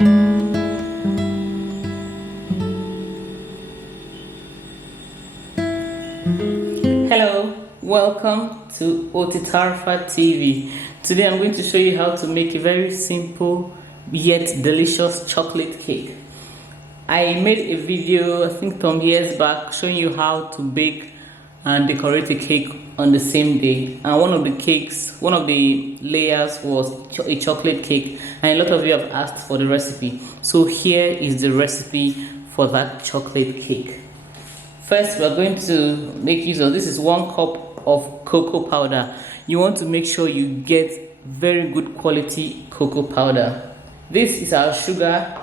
Hello, welcome to otfdha TV. Today I'm going to show you how to make a very simple yet delicious chocolate cake. I made a video, I think some years back, showing you how to bake and decorate a cake on the same day. And one of the layers was a chocolate cake, and a lot of you have asked for the recipe. So here is the recipe for that chocolate cake. First, we're going to make use of, this is 1 cup of cocoa powder. You want to make sure you get very good quality cocoa powder. This is our sugar,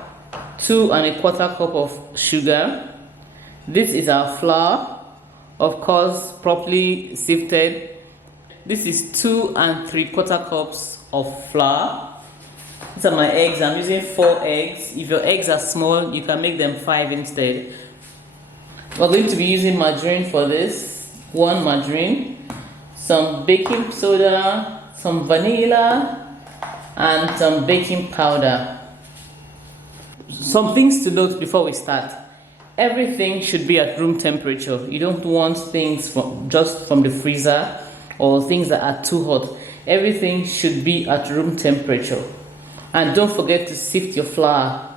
2 1/4 cup of sugar. This is our flour, of course, properly sifted. This is 2 3/4 cups of flour. These are my eggs. I'm using 4 eggs. If your eggs are small, you can make them 5 instead. We're going to be using margarine for this. 1 margarine, some baking soda, some vanilla, and some baking powder. Some things to note before we start. Everything should be at room temperature. You don't want things just from the freezer or things that are too hot. Everything should be at room temperature. And don't forget to sift your flour.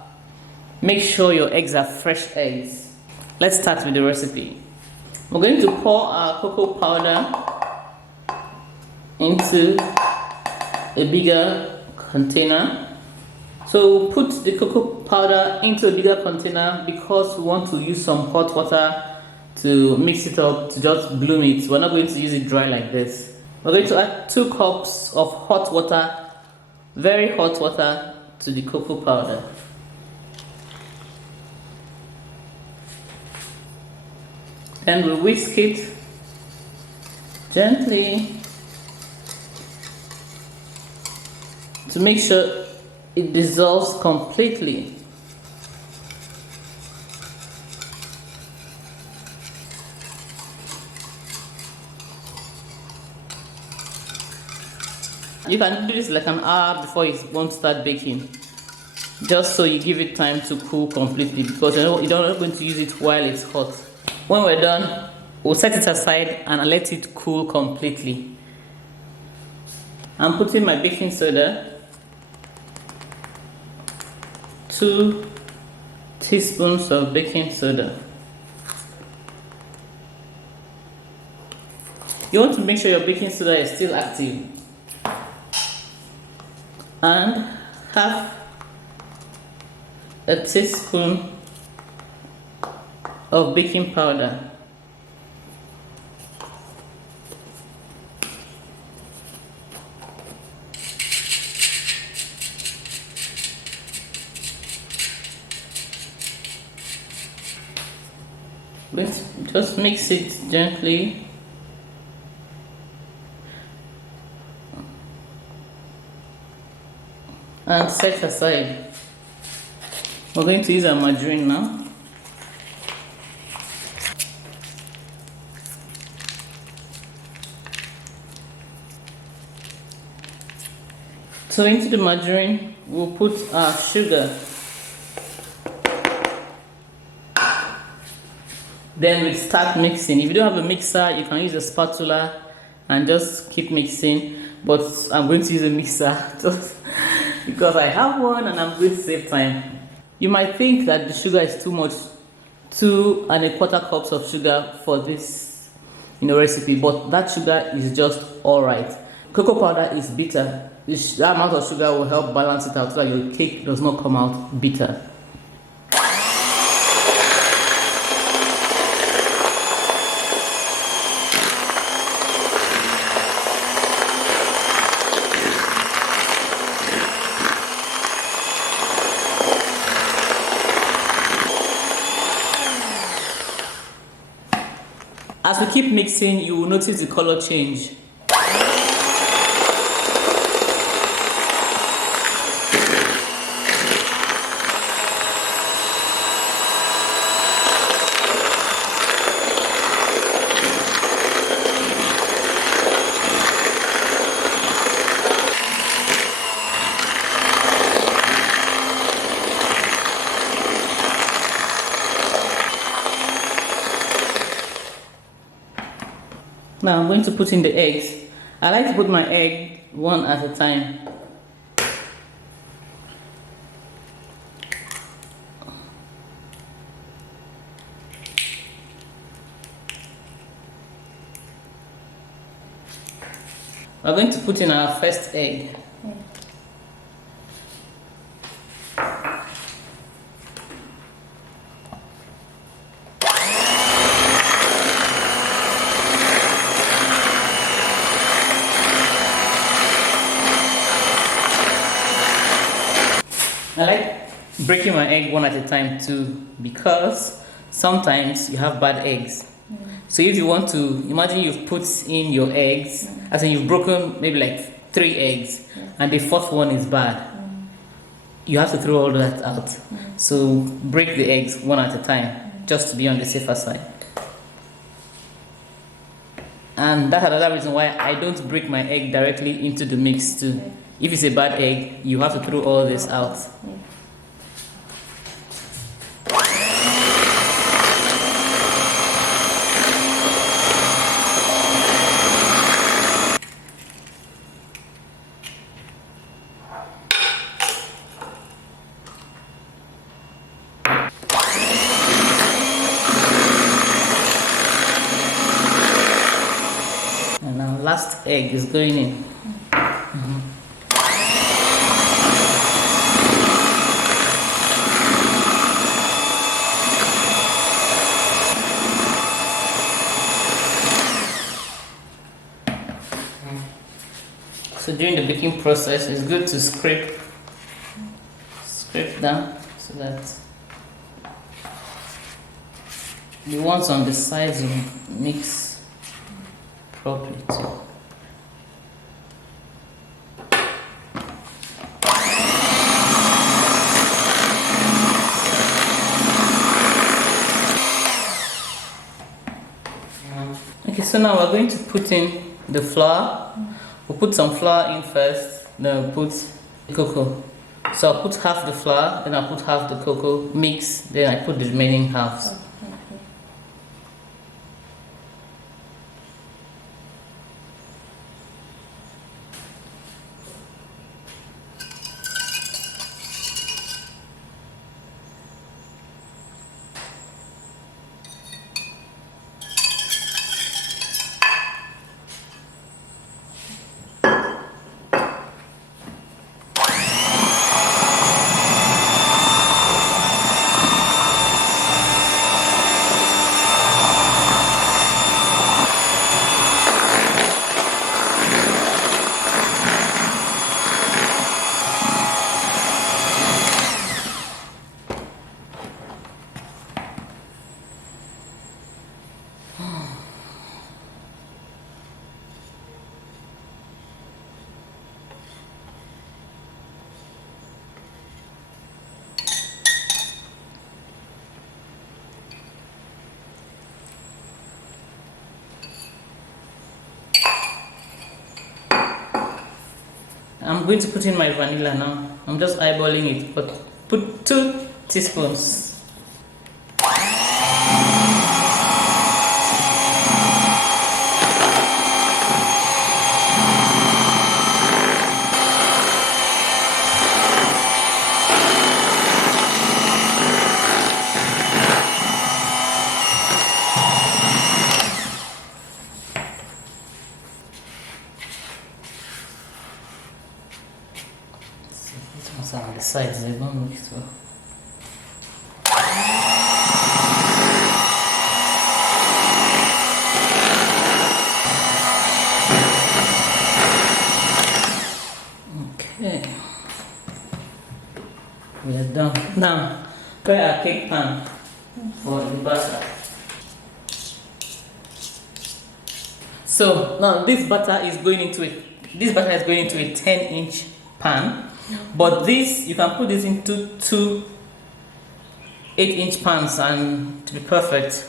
Make sure your eggs are fresh eggs. Let's start with the recipe. We're going to pour our cocoa powder into a bigger container. So put the cocoa powder into a bigger container because we want to use some hot water to mix it up, to just bloom it. We're not going to use it dry like this. We're going to add 2 cups of hot water, very hot water, to the cocoa powder. Then we whisk it gently to make sure it dissolves completely. You can do this like an hour before you want to start baking, just so you give it time to cool completely, because you're not going to use it while it's hot. When we're done, we'll set it aside and let it cool completely. I'm putting my baking soda, 2 teaspoons of baking soda. You want to make sure your baking soda is still active. And half a teaspoon of baking powder. Just mix it gently. And set aside. We're going to use our margarine now. So into the margarine, we'll put our sugar. Then we start mixing. If you don't have a mixer, you can use a spatula and just keep mixing. But I'm going to use a mixer just because I have one and I'm going to save time. You might think that the sugar is too much, 2 1/4 cups of sugar for this recipe, but that sugar is just alright. Cocoa powder is bitter. That amount of sugar will help balance it out so that your cake does not come out bitter. As we keep mixing, you will notice the color change. Now I'm going to put in the eggs. I like to put my egg one at a time. We're going to put in our first egg. I like breaking my egg one at a time too, because sometimes you have bad eggs. So if you want to, imagine you've put in your eggs, as in you've broken maybe like 3 eggs, and the 4th one is bad. You have to throw all that out. So break the eggs one at a time, just to be on the safer side. And that's another reason why I don't break my egg directly into the mix too. If it's a bad egg, you have to throw all this out. And now last egg is going in. So during the baking process, it's good to scrape down so that the ones on the sides will mix properly too. Okay, so now we're going to put in the flour. We'll put some flour in first, then we'll put the cocoa. So I'll put half the flour, then I'll put half the cocoa, mix, then I put the remaining halves. I'm going to put in my vanilla now. I'm just eyeballing it, but put 2 teaspoons. On the sides, they don't mix well. Okay, we are done. Now, prepare our cake pan for the butter. So now this butter is going into it. This butter is going into a 10-inch pan. But this, you can put this into 2 8-inch pans and to be perfect.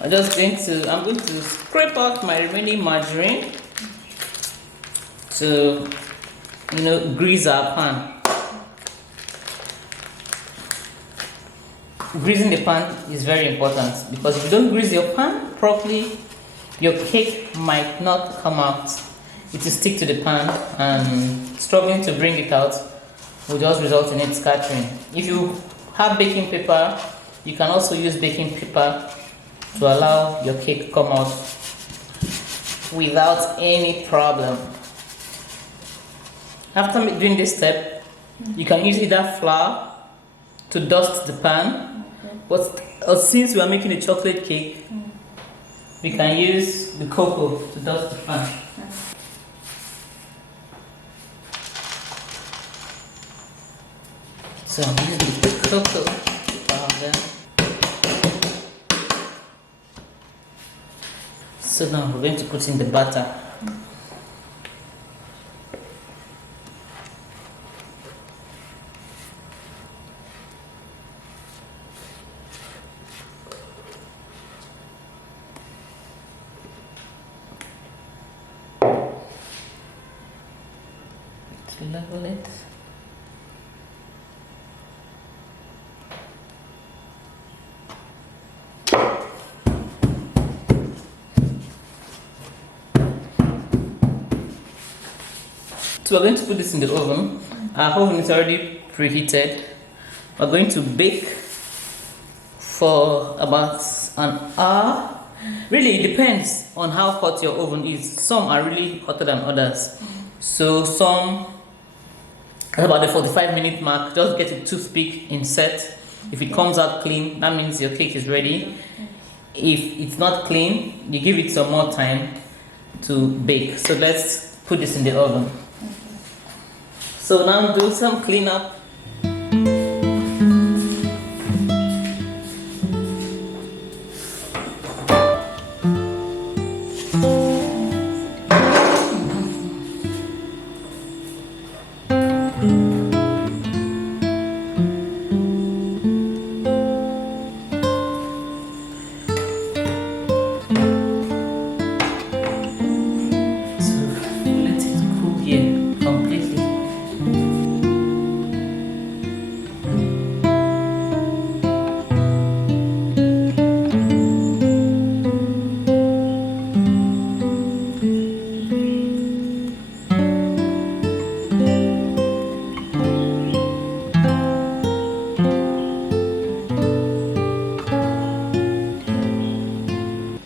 I'm going to scrape out my remaining margarine to, grease our pan. greasing the pan is very important, because if you don't grease your pan properly, your cake might not come out. It will stick to the pan, and struggling to bring it out will just result in it scattering. If you have baking paper, you can also use baking paper to allow your cake to come out without any problem. After doing this step, you can use either flour to dust the pan, but since we are making a chocolate cake, we can use the cocoa to dust the pan. So I'm using the cocoa powder. So now we're going to put in the butter. To level it. So we're going to put this in the oven. Our oven is already preheated. We're going to bake for about an hour. Really, it depends on how hot your oven is. Some are really hotter than others. So some, at about the 45-minute mark, just get a toothpick insert. If it comes out clean, that means your cake is ready. If it's not clean, you give it some more time to bake. So let's put this in the oven. So now do some cleanup